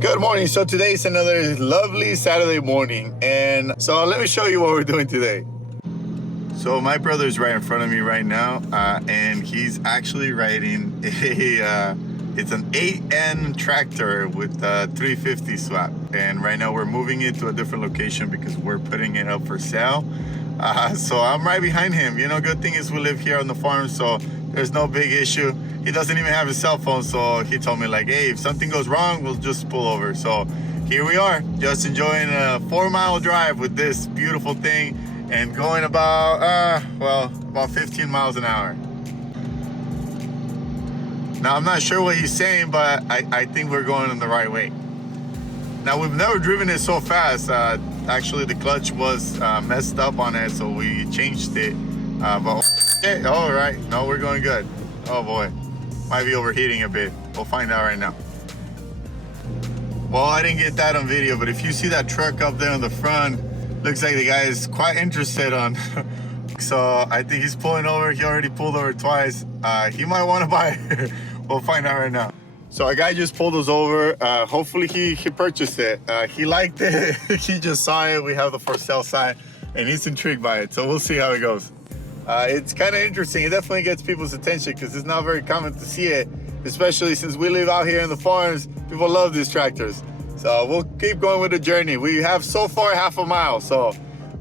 Good morning. So today is another lovely Saturday morning, and so let me show you what we're doing today. So my brother's right in front of me right now, and he's actually riding it's an 8N tractor with a 350 swap, and right now we're moving it to a different location because we're putting it up for sale. So I'm right behind him. You know, good thing is we live here on the farm, so there's no big issue. He doesn't even have his cell phone, so he told me like, hey, if something goes wrong, we'll just pull over. So here we are, just enjoying a 4-mile drive with this beautiful thing and going about 15 miles an hour. Now, I'm not sure what he's saying, but I think we're going in the right way. Now, we've never driven it so fast. Actually, the clutch was messed up on it, so we changed it. But okay, all right, no, we're going good. Oh boy, might be overheating a bit. We'll find out right now. Well, I didn't get that on video, but if you see that truck up there on the front, looks like the guy is quite interested on. So I think he's pulling over. He already pulled over twice. He might want to buy it. We'll find out right now. So our guy just pulled us over. Hopefully he purchased it. He liked it. He just saw it. We have the for sale sign, and he's intrigued by it. So we'll see how it goes. It's kind of interesting. It definitely gets people's attention because it's not very common to see it, especially since we live out here in the farms. People love these tractors. So we'll keep going with the journey. We have so far half a mile, so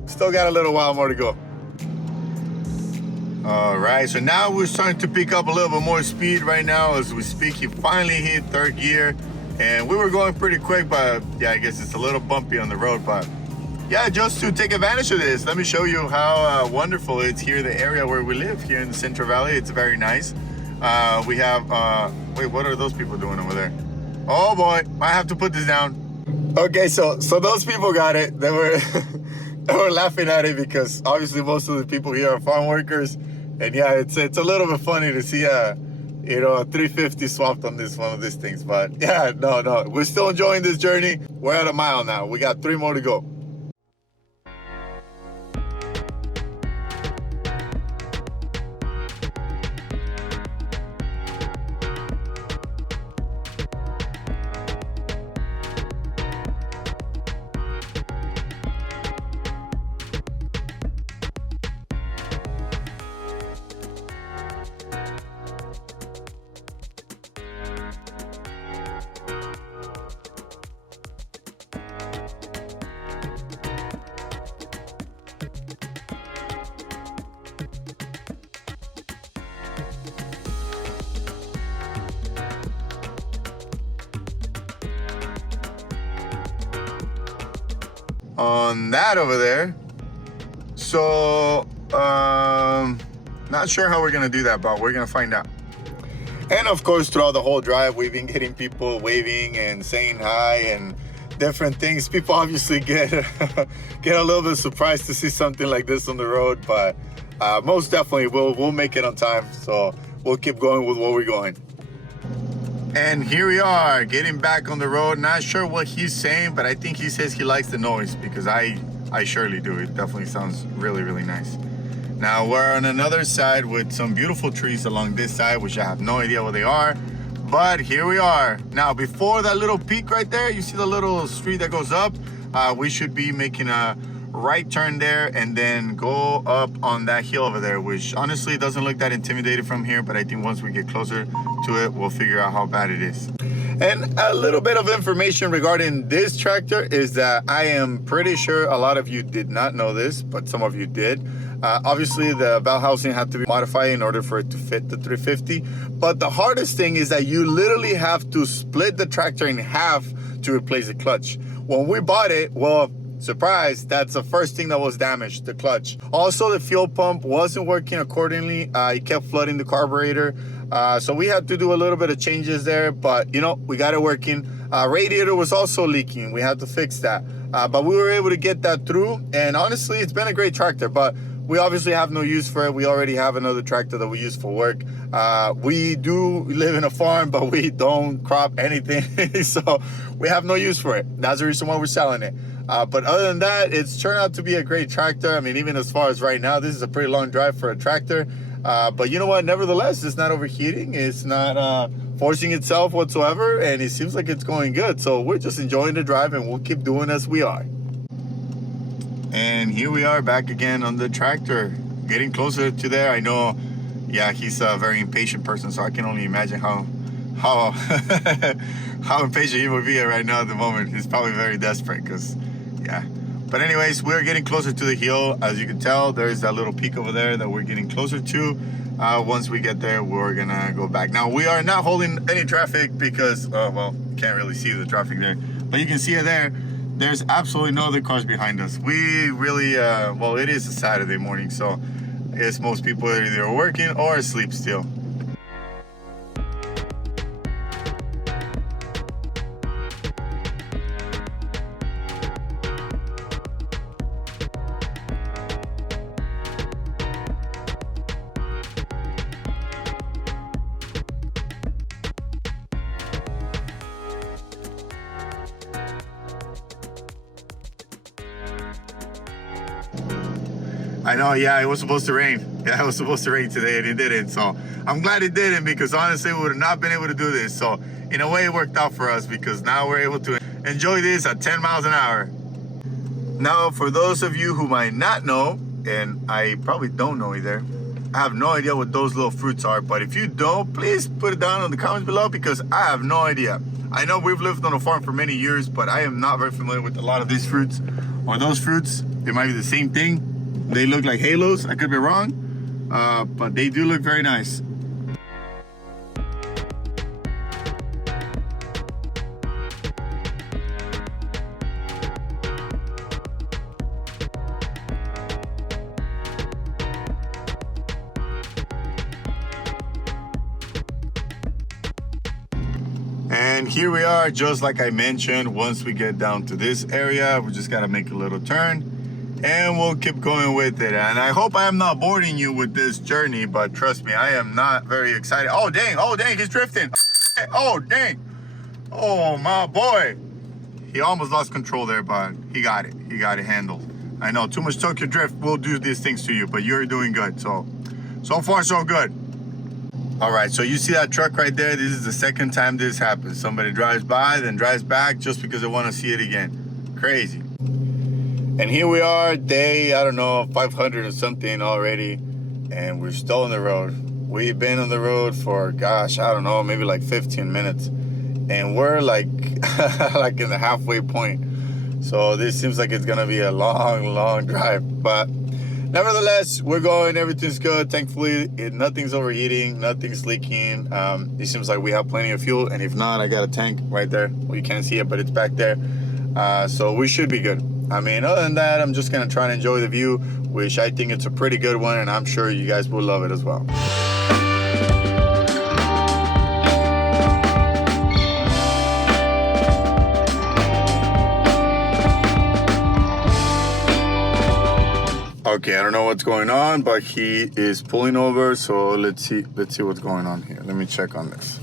still got a little while more to go. All right, so now we're starting to pick up a little bit more speed right now as we speak. He finally hit third gear, and we were going pretty quick, but yeah, I guess it's a little bumpy on the road. But yeah, just to take advantage of this, let me show you how wonderful it's here, the area where we live here in the Central Valley. It's very nice. We have, wait, what are those people doing over there? Oh boy, I have to put this down. Okay, so those people got it. They were they were laughing at it because obviously most of the people here are farm workers. And yeah, it's a little bit funny to see a 350 swapped on this one of these things. But yeah, no, we're still enjoying this journey. We're at a mile now. We got 3 more to go. On that over there. So not sure how we're gonna do that, but we're gonna find out. And of course, throughout the whole drive, we've been getting people waving and saying hi and different things. People obviously get a little bit surprised to see something like this on the road, but most definitely we'll make it on time. So we'll keep going with where we're going. And here we are, getting back on the road. Not sure what he's saying, but I think he says he likes the noise because I surely do. It definitely sounds really, really nice. Now we're on another side with some beautiful trees along this side, which I have no idea what they are, but here we are. Now, before that little peak right there, you see the little street that goes up? We should be making a right turn there and then go up on that hill over there, which honestly doesn't look that intimidating from here, but I think once we get closer to it, we'll figure out how bad it is. And a little bit of information regarding this tractor is that I am pretty sure a lot of you did not know this, but some of you did. Obviously, the bell housing had to be modified in order for it to fit the 350. But the hardest thing is that you literally have to split the tractor in half to replace the clutch. When we bought it, well, surprise, that's the first thing that was damaged, the clutch. Also, the fuel pump wasn't working accordingly. It kept flooding the carburetor. So we had to do a little bit of changes there, but we got it working. Radiator was also leaking. We had to fix that. But we were able to get that through. And honestly, it's been a great tractor, but we obviously have no use for it. We already have another tractor that we use for work. We do live in a farm, but we don't crop anything. So we have no use for it. That's the reason why we're selling it. But other than that, it's turned out to be a great tractor. I mean, even as far as right now, this is a pretty long drive for a tractor. But you know what? Nevertheless, it's not overheating. It's not forcing itself whatsoever. And it seems like it's going good. So we're just enjoying the drive and we'll keep doing as we are. And here we are back again on the tractor, getting closer to there. I know, yeah, he's a very impatient person, so I can only imagine how how impatient he would be right now at the moment. He's probably very desperate because, yeah. But anyways, we're getting closer to the hill. As you can tell, there's that little peak over there that we're getting closer to. Once we get there, we're gonna go back. Now, we are not holding any traffic because, well, you can't really see the traffic there, but you can see it there. There's absolutely no other cars behind us. We really, well, it is a Saturday morning, so I guess most people are either working or asleep still. I know, yeah, it was supposed to rain. Yeah, it was supposed to rain today and it didn't. So I'm glad it didn't, because honestly, we would have not been able to do this. So in a way, it worked out for us because now we're able to enjoy this at 10 miles an hour. Now, for those of you who might not know, and I probably don't know either, I have no idea what those little fruits are. But if you don't, please put it down in the comments below, because I have no idea. I know we've lived on a farm for many years, but I am not very familiar with a lot of these fruits or those fruits. They might be the same thing. They look like halos. I could be wrong, but they do look very nice. And here we are, just like I mentioned. Once we get down to this area, we just gotta make a little turn and we'll keep going with it. And I hope I am not boring you with this journey, but trust me, I am not very excited. Oh dang, he's drifting. Oh dang, oh my boy. He almost lost control there, but he got it handled. I know too much Tokyo drift will do these things to you, but you're doing good. So far so good. All right, so you see that truck right there? This is the second time this happens. Somebody drives by, then drives back just because they want to see it again. Crazy. And here we are, day, I don't know, 500 or something already, and we're still on the road. We've been on the road for, gosh, I don't know, maybe like 15 minutes. And we're like, like in the halfway point. So this seems like it's gonna be a long drive. But nevertheless, we're going, everything's good. Thankfully, nothing's overheating, nothing's leaking. It seems like we have plenty of fuel, and if not, I got a tank right there. Well, you can't see it, but it's back there. So we should be good. I mean, other than that, I'm just gonna try and enjoy the view, which I think it's a pretty good one, and I'm sure you guys will love it as well. Okay, I don't know what's going on, but he is pulling over, so let's see what's going on here. Let me check on this.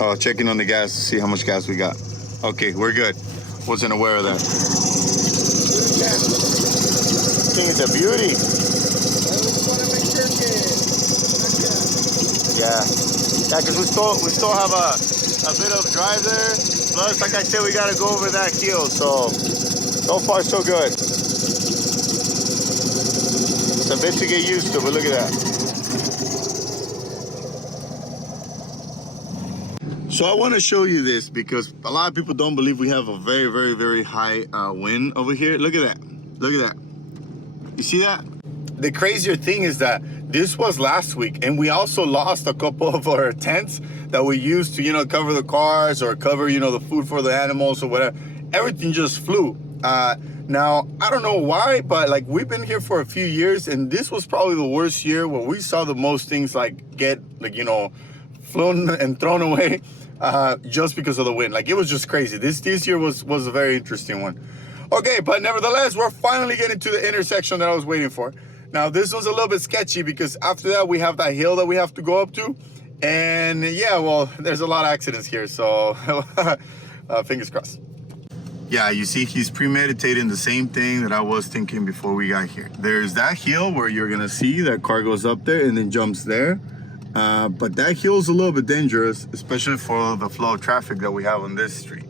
Oh, checking on the gas to see how much gas we got. Okay, we're good. Wasn't aware of that. I think it's a beauty. Yeah, because we still have a bit of drive there. Plus, like I said, we gotta go over that hill. So far so good. It's a bit to get used to, but look at that. So I want to show you this because a lot of people don't believe we have a very high wind over here. Look at that. Look at that. You see that? The crazier thing is that this was last week, and we also lost a couple of our tents that we used to, cover the cars or cover, the food for the animals or whatever. Everything just flew. Now, I don't know why, but like we've been here for a few years, and this was probably the worst year where we saw the most things get flown and thrown away just because of the wind. Like, it was just crazy. This year was a very interesting one. Okay, but nevertheless, we're finally getting to the intersection that I was waiting for. Now, this was a little bit sketchy because after that, we have that hill that we have to go up to. And yeah, well, there's a lot of accidents here, so fingers crossed. Yeah, you see he's premeditating the same thing that I was thinking before we got here. There's that hill where you're gonna see that car goes up there and then jumps there. But that hill's a little bit dangerous, especially for the flow of traffic that we have on this street.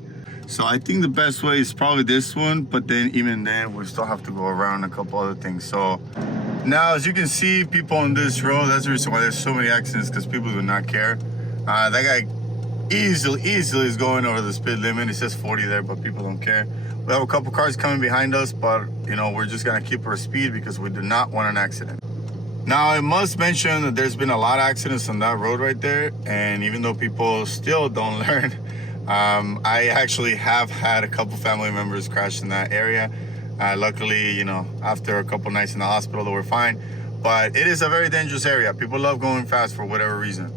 So I think the best way is probably this one, but then even then we still have to go around a couple other things. So now, as you can see, people on this road, that's the reason why there's so many accidents, because people do not care. That guy easily is going over the speed limit. It says 40 there, but people don't care. We have a couple cars coming behind us, but you know, we're just gonna keep our speed because we do not want an accident. Now, I must mention that there's been a lot of accidents on that road right there, and even though people still don't learn, I actually have had a couple family members crash in that area. Luckily, you know, after a couple nights in the hospital, they were fine. But it is a very dangerous area. People love going fast for whatever reason.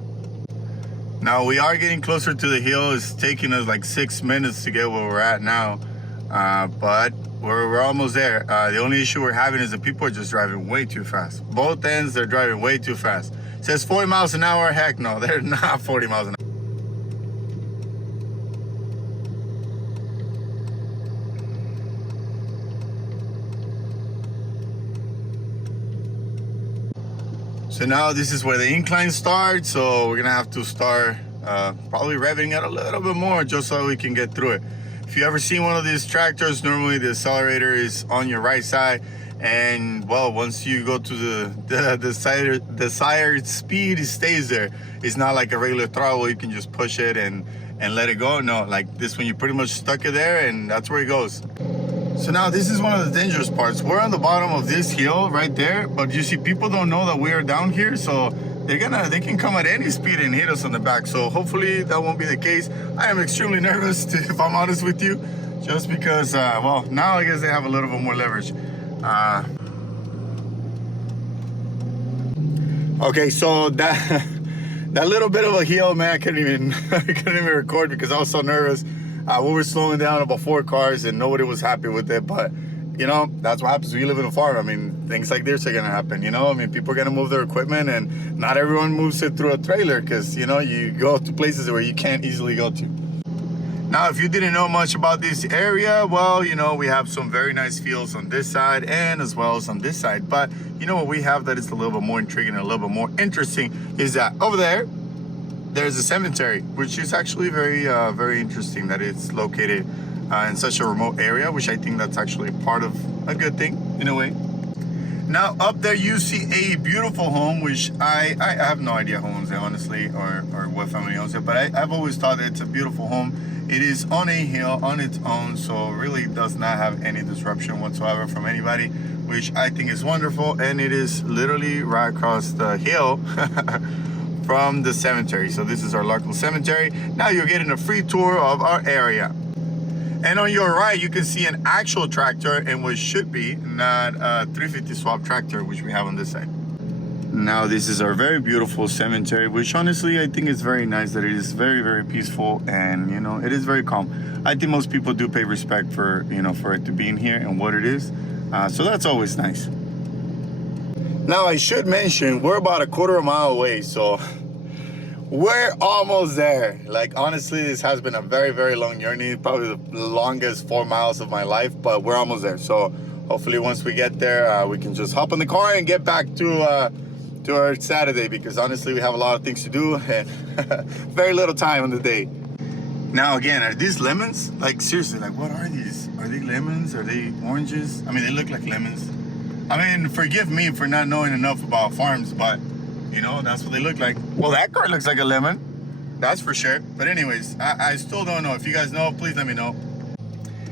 Now, we are getting closer to the hill. It's taking us like 6 minutes to get where we're at now. But we're almost there. The only issue we're having is that people are just driving way too fast. Both ends, they're driving way too fast. It says 40 miles an hour. Heck no, they're not 40 miles an hour. So now this is where the incline starts, so we're gonna have to start probably revving it a little bit more just so we can get through it. If you ever seen one of these tractors, normally the accelerator is on your right side, and well, once you go to the desired speed, it stays there. It's not like a regular throttle, you can just push it and let it go. No, like this one, you pretty much stuck it there and that's where it goes. So now this is one of the dangerous parts. We're on the bottom of this hill right there, but you see people don't know that we are down here, so they can come at any speed and hit us on the back. So hopefully that won't be the case. I am extremely nervous, if I'm honest with you, just because, well, now I guess they have a little bit more leverage. Okay, so that little bit of a hill, man, I couldn't even record because I was so nervous. We were slowing down about 4 cars and nobody was happy with it, but you know, that's what happens when you live in a farm. I mean, things like this are gonna happen, you know? I mean, people are gonna move their equipment and not everyone moves it through a trailer because, you know, you go to places where you can't easily go to. Now, if you didn't know much about this area, well, you know, we have some very nice fields on this side and as well as on this side. But you know what we have that is a little bit more intriguing and a little bit more interesting is that over there's a cemetery, which is actually very interesting that it's located in such a remote area, which I think that's actually part of a good thing in a way. Now up there you see a beautiful home, which I have no idea who owns it, honestly, or what family owns it, but I've always thought that it's a beautiful home. It is on a hill on its own, so really does not have any disruption whatsoever from anybody, which I think is wonderful. And it is literally right across the hill from the cemetery. So this is our local cemetery. Now you're getting a free tour of our area. And on your right, you can see an actual tractor and what should be not a 350 swap tractor, which we have on this side. Now this is our very beautiful cemetery, which honestly, I think is very nice that it is very peaceful and, you know, it is very calm. I think most people do pay respect for, you know, for it to be in here and what it is. So that's always nice. Now I should mention, we're about a quarter mile away, so we're almost there. Like honestly, this has been a very long journey, probably the longest 4 miles of my life, but we're almost there. So hopefully once we get there, we can just hop in the car and get back to our Saturday, because honestly we have a lot of things to do and very little time on the day. Now again, are these lemons? Like seriously, like what are these? Are they lemons? Are they oranges? I mean, they look like lemons. I mean, forgive me for not knowing enough about farms, but you know, that's what they look like. Well, that car looks like a lemon, that's for sure. But anyways, I still don't know. If you guys know, please let me know.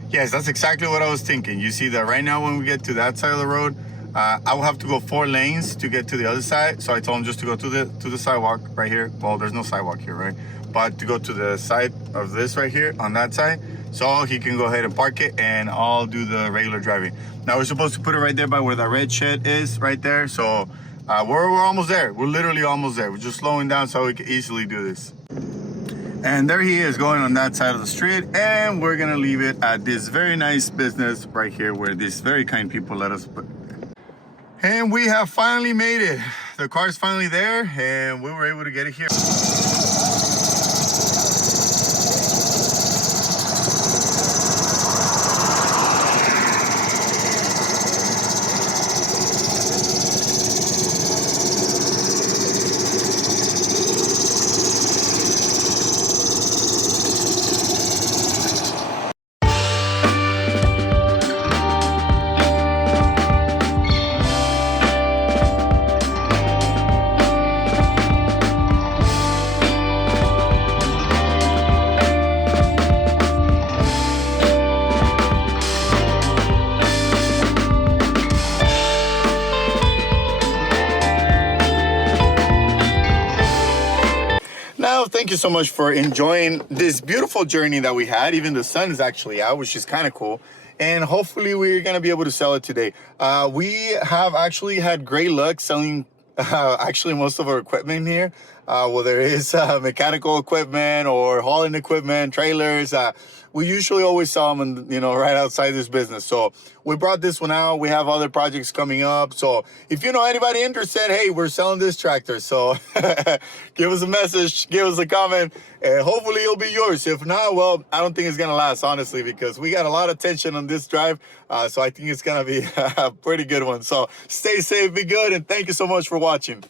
Yes, that's exactly what I was thinking. You see that right now when we get to that side of the road, I will have to go 4 lanes to get to the other side. So I told him just to go to the sidewalk right here. Well, there's no sidewalk here, right? But to go to the side of this right here on that side, so he can go ahead and park it and I'll do the regular driving. Now we're supposed to put it right there by where the red shed is right there. So we're almost there. We're literally almost there. We're just slowing down so we can easily do this. And there he is going on that side of the street, and we're gonna leave it at this very nice business right here where these very kind people let us put. And we have finally made it. The car's finally there and we were able to get it here. thank you so much for enjoying this beautiful journey that we had. Even the sun is actually out, which is kind of cool. And hopefully we're going to be able to sell it today. We have actually had great luck selling actually most of our equipment here. Whether it's mechanical equipment or hauling equipment, trailers, we usually always sell them, right outside this business. So we brought this one out. We have other projects coming up. So if you know anybody interested, hey, we're selling this tractor. So give us a message, give us a comment, and hopefully it'll be yours. If not, well, I don't think it's gonna last, honestly, because we got a lot of tension on this drive. So I think it's gonna be a pretty good one. So stay safe, be good, and thank you so much for watching.